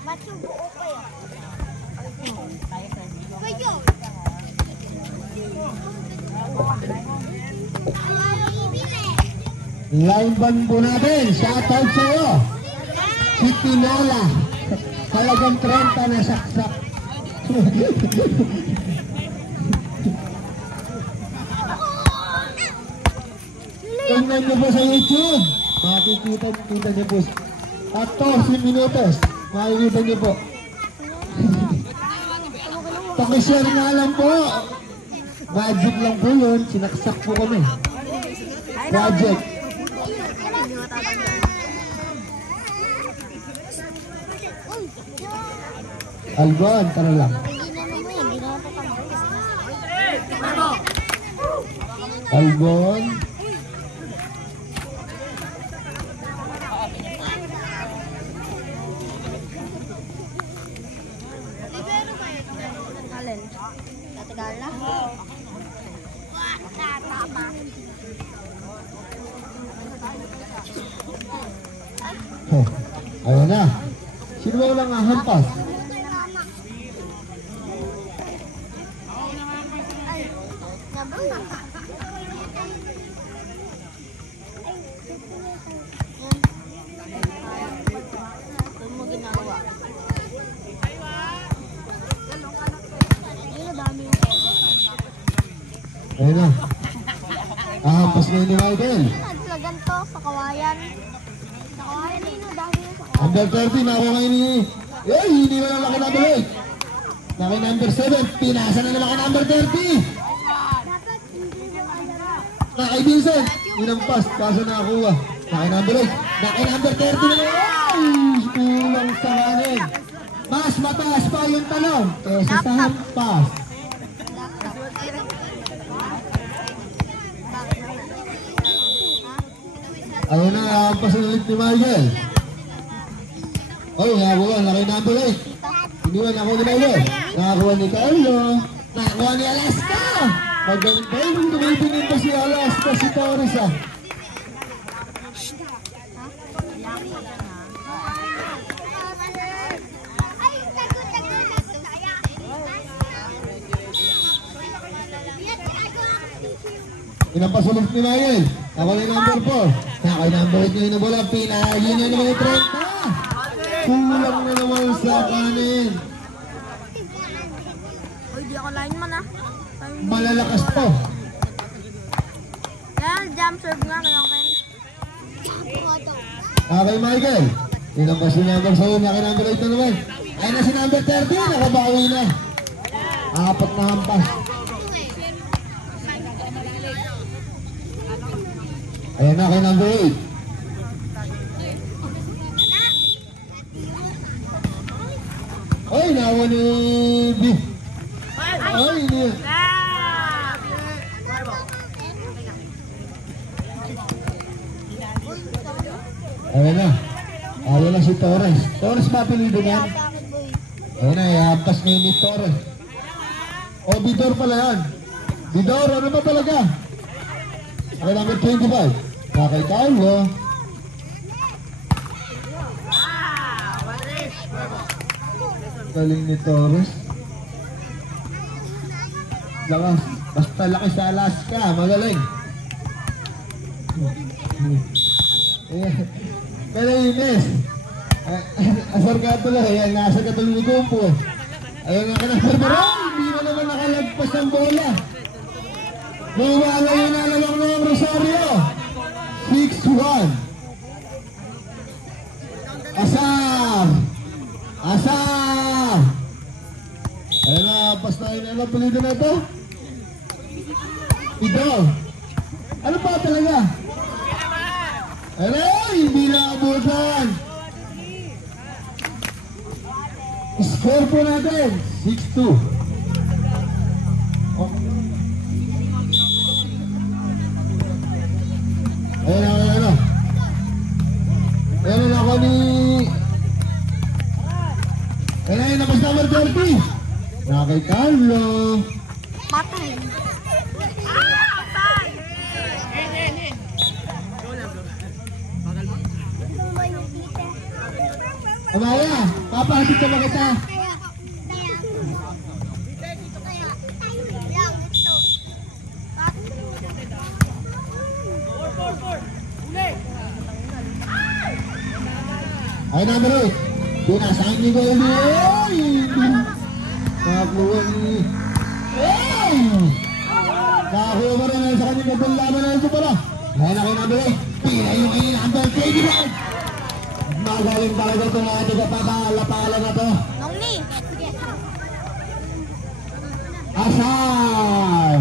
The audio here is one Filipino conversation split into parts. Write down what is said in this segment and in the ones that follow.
Matsubuo pa yan. Kayo! Line band po natin. Shoutout sa'yo. Si Tinola. Talagang 30 na saksak. Tingnan niyo po sa YouTube. Makikita niyo po. 14 minutos. Makikita niyo po. Pakishare nga lang po. Magic lang po yun. Sinaksak po kami. Project. Algon, tara lang. Algon. Alin? Katigala? Tama. Ayun na. Sino ba walang hampas? Ayun na. Hampas na yun ni Michael. Naglagan to sa kawayan. Sa kawayan na yun, dami yun sa kawayan. Number 30, nakuha kayo ni... Eh, hindi na lang laki number 8. Laki number 7, pinasa na naman kay number 30. Kay Vincent, inampas, kaso nakakuha. Laki number 8, laki number 30 na naman. Ay, kulang sa kanin. Mas mataas pa yung talong kesa sa hampas. Ayun na, hampas ulit ni Michael. Ay, nakakuha, laki number 8. Iniwan ako ni Michael. Nakakuha ni Carlo. Nakakuha ni Alaska. Maganda yung tumibinin pa si Alaska, si Torres ah. Pinapasulog ni Michael. Ako na yung number 4. Ako yung number 8 ngayon na bola. Pinayin niya naman yung 30. Kulang na naman sa kanin. Uy, di ako lineman ah. Malalakas po. Kaya jump serve nga kayo kayo. Okay, Michael. Tinampas si number sa'yo. Naki number 8 na naman. Ay na si number 30. Nakabawi na. Apat na hampas. Ayan na kay number 8. Ay, nawa ni B. Ay, hindi. Ayan na. Ayan na si Torres. Torres ba pilido niyan? Ayan na, ihampas ngayon ni Torres. O, Bidor pala yan. Bidor, ano ba talaga? Ayan, number 25. Kay Carlo. Galing ni Torres. Lakas. Basta laki sa Alaska. Magaling. Pero Ines. Asar ka tuloy. Ayan, nasa katulong ni Kumpo. Ayan nga ka na. Hindi na naman nakalagpas ang bola. Nawala yung nalawang ng Rosario. 6-1. Asar! Asar! Ayun na, pas na yun. Ano palido na ito? Ito. Ano pa talaga? Ayun na, hindi na abutan. Score po natin. 6-2. Oh. Ayun na, ayun na. Ayun na ako ni... Ayun na, ayun na, pas number 30. Na kay Carlo. Patay. Patay! Amaya, papahatid ka ba kita? Ay, number 8. Pinasahin ni Goldie. Ay! Nakakuha ni... Ay! Nakakuha mo rin sa kanyang nagdalaman na ito pala. Ngayon na kay number 8. Pinay yung kay number 25. Magaling talaga itong ating kapapalapala na to. Nongni! Asar!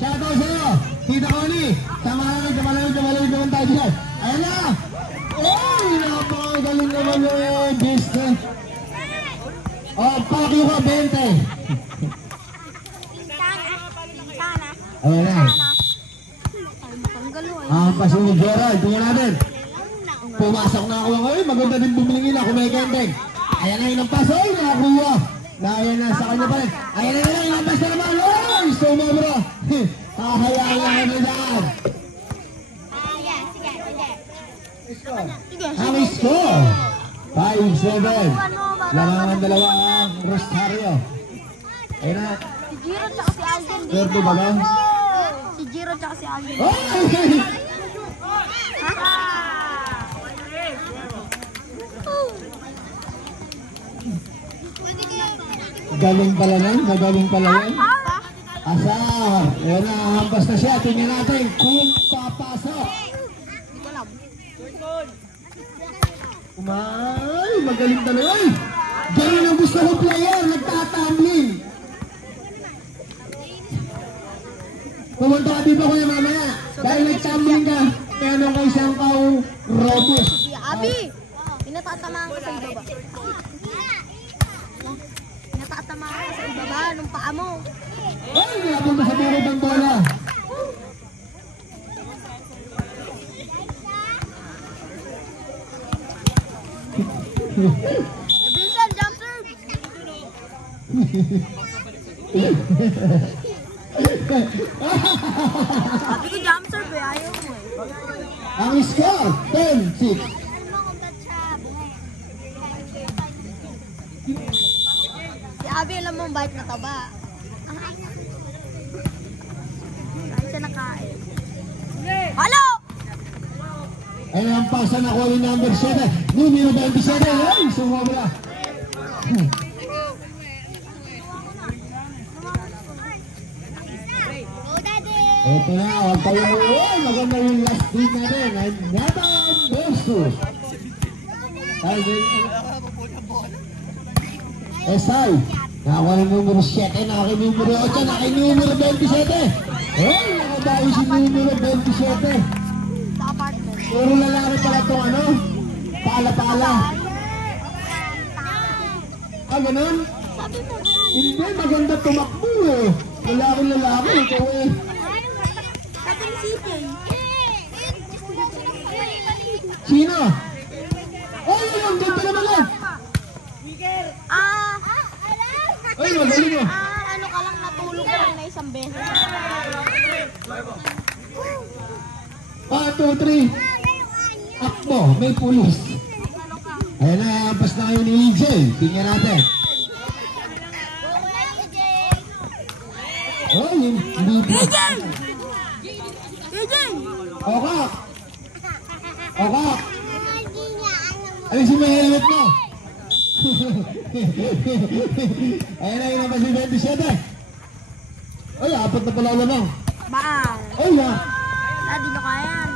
Shoutout sa'yo! Tita Connie! Tamalamig naman tayo dyan! Ayan na! Uy! Napakagaling naman yung business! Oh, pakyo ka, 20! Pintana. Ayan na! Ay, matanggalo ay. Ang paso ni Gerald, tingnan natin! Pumasok na ako ngayon, maganda din bumilingin ako may kendeng! Ayan na yun ang paso! Ay, nakakuha! Na ayan na sa kanya pa rin! Ayan na yun! Inabas na naman! Uy! Sumobro! Hahayaan lang na dyan! Ang score 5-7 lamang ang dalawa ang Rosario. Ayun na. Si Jiro tsaka si Alden. Swerte ba lang? Si Jiro tsaka si Alden. Oh! Galing pala nun? Magaling pala yun? Asar! Ayun na, hampas na siya. Tingnan natin kung papasok. Hindi ko alam. Umay, magaling talaga. Ay! Ganun ang gusto ko player, nagtatumbling. Pumunta ka dito kuya mamaya. Dahil nagtumbling ka, meron ka isang robust. Si Abi! Pinatatamaan ko sa ibaba. Pinatatamaan ko sa ibaba nung paa mo. Ay, napunta sa buro ng bola. Vincent, jump serve! Sabi ko jump serve eh, ayaw mo eh. Ang score, 10-6. Si Abi, alam mo, bait na taba. Ay, siya nakain. Halo! Ayun ang pasa na kuha yung number 7. Numero 27. Ay, sumobra. Ito na, huwag tayo uwi. Maganda yung last beat natin. Ay, Nathan versus Esay. Nakakuha ng numero 7, nakinumero 8, nakinumero 27. Ay, nakabawi si numero 27. Sa apartment. Puro lalaki pala itong ano? Pala-pala. Ah, ganun? Sabi mo, Hindi, maganda tumakbo eh. Lalaki, ikaw eh. sabi ni CJ. Sino? Ay, ang ganda naman yan. Ay, magaling mo. Ano ka lang, natulog ka lang na isang beses. 1, 2, 3. Akbo, may pulis. Ayan na, ampas na kayo ni EJ. Tingnan natin. Oh, hindi pa. CJ! Okak! Okak! Alisin mo yung helmet mo. Ayan na, yun naman si 27. Ay, apat na pala lang. Bang! Ay, na. Di na kaya yan.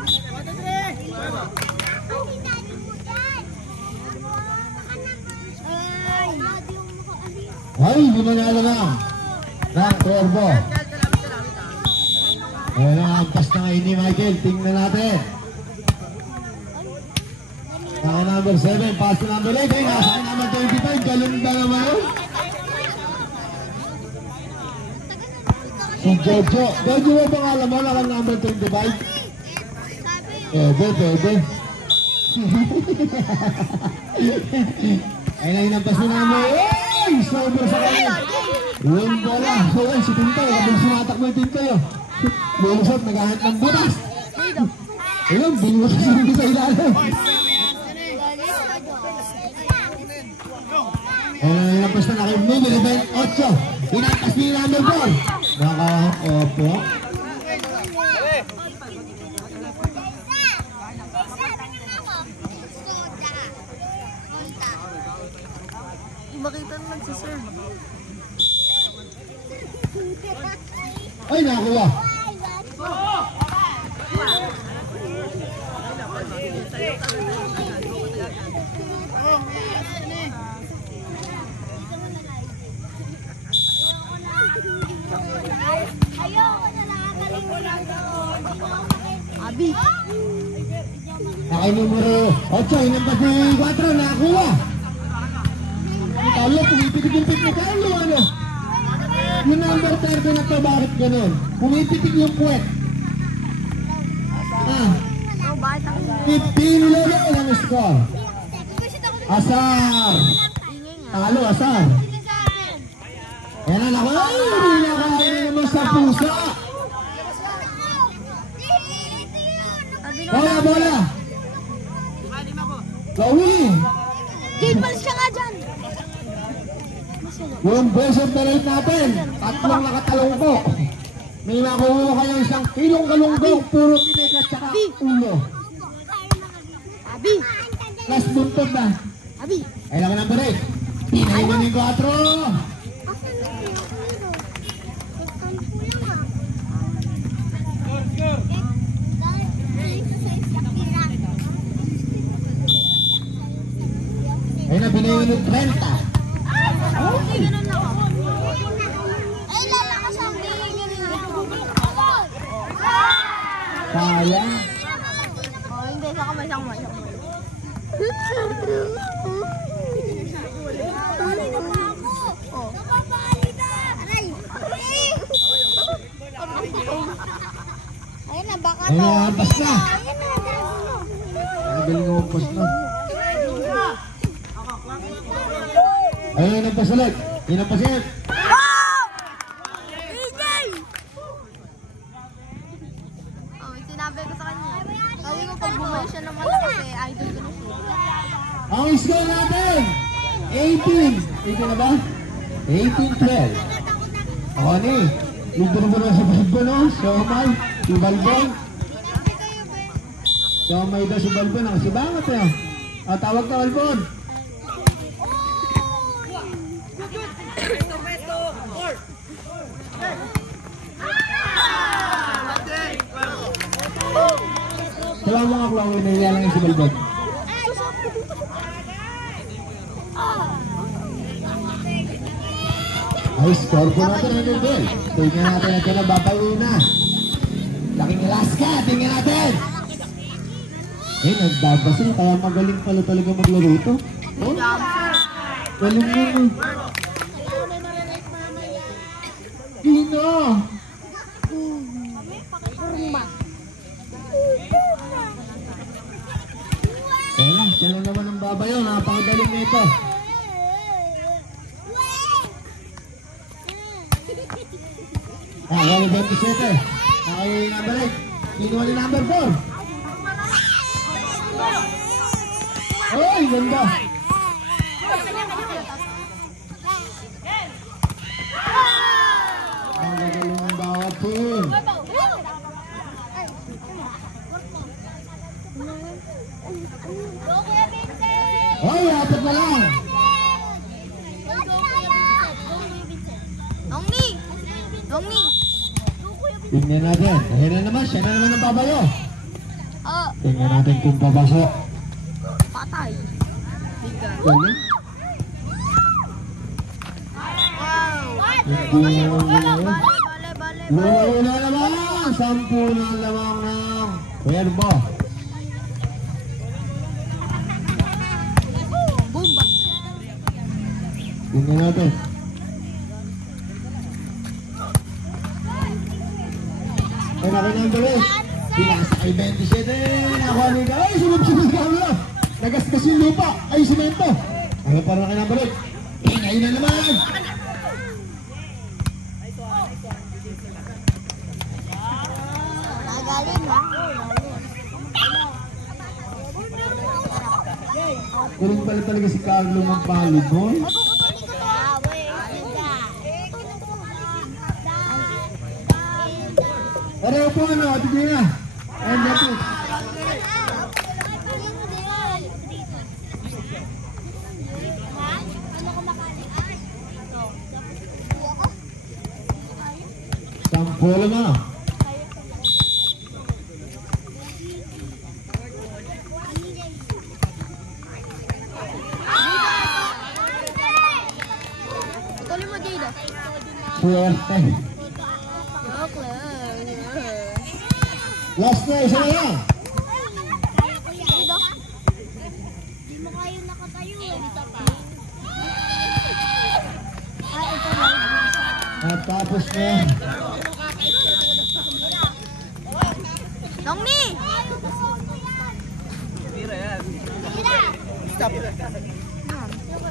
Ay, hindi manalo lang. Ng Corvo. Ayan na, ampas na ngayon ni Michael. Tingnan natin. Naka number 7, pass to number 8. Ay, nasa number 25. Galon ba naman yun? Si Jojo. Jojo mo pangalan mo? Naka number 25? Pwede. Ay, na inampas na namin. Ay, sobrang sa kanya. Yung bola. Ay, si Tintoy. Habang sumatakbo yung Tintoy. Bulusot, naghahanap ng butas. Ayun, binutas yung sa ilalim. numero 28. Inampas ni number 4. Naka-opo. Makita naman si sir. Ay, nakakuha. Abi. Naka-numero 8. Inampas ni 4. Nakakuha. Carlo, pumipitig-pitig ni Carlo, ano? Yung number 30 na to, bakit ganun? Pumipitig yung puwet. Oh, bakit ako? 15-11 ang score. Asar. Talo, asar. Yan na naman. Ay, hindi na kaya naman sa pusa. Bola, bola. Gawin. J-Pals siya nga dyan. Yung best of the night natin, tatlong nakatalongko. May makuha kayo isang kilong galunggong, puro tinik at saka ulo. Abi. Last buntot na. Abi. Kailangan ng break. Pinayin mo ng 4. Ayun na, binayin ng 30. Hindi ganun ako. Ay, lalakas ang ganun ako. Kaya. Oh, hindi. Sa kamay, sa kamay. Tuloy na pa ako. Oh. Napapali na. Aray. Ayun na, baka Ayun to. na, ampas na. Ayun na, dagulo. Ang galing ang ampas na. Ayun, ampas ulit. Inampas ulit. Oh, sinabi ko sa kanya. Sabi ko pag bumay siya naman kasi idol ko na siya. Ang score natin, 18. 18 na ba? 18-12. Ako ni, libre mo na si Balbon, no? Siomay, si Balbon. Siomay daw si Balbon, si Bangat, eh. Tawag ka, Balbon. Salam mga klawin, nailalang si Balbon. Ay, score po natin ang Nubel. Tingnan natin ito na babawi na. Laking Alaska, tingnan natin. Eh, nagbabasin, kaya magaling pala talaga maglaro ito. Oh, galing yun eh. Dino! Eh, sino naman ang babayo? Napakagaling na ito. Wala 27. Nakayo yung number 8. Kinuha ni number 4. Ay, ganda. Ang gagaling ang bawat team. Ay, apat na lang. Dongmi! Dongmi! Tingnan natin. Ayan na naman. Siya na naman ang babayo. Oh, Tingnan natin kung papasok. patay. Galing. Wow! Hindi na Bale, bale. Una naman. 10 na lamang ng Cuervo. Boom! Tingnan natin. Ay, nakinang ulit. Pinasa kay 27. Nakuha ni ka. Ay, sunod-sunod ka ulit. Nagasgas yung lupa. Ay, simento. Ano pa rin nakinang ulit. Eh, ngayon na naman. Nagaling ha? Kuling pala talaga si Carlo ng volleyball. Ay, puputulin ko to. Pareho po ano, tignan na. And that's it. Sampulo na. Tuloy mo, Jada. Suerte. Joke lang. Last na, isa na lang. Jada. Di mo kayo nakatayo eh. At tapos na yan. Nongni! Tira yan. Tira! Stop.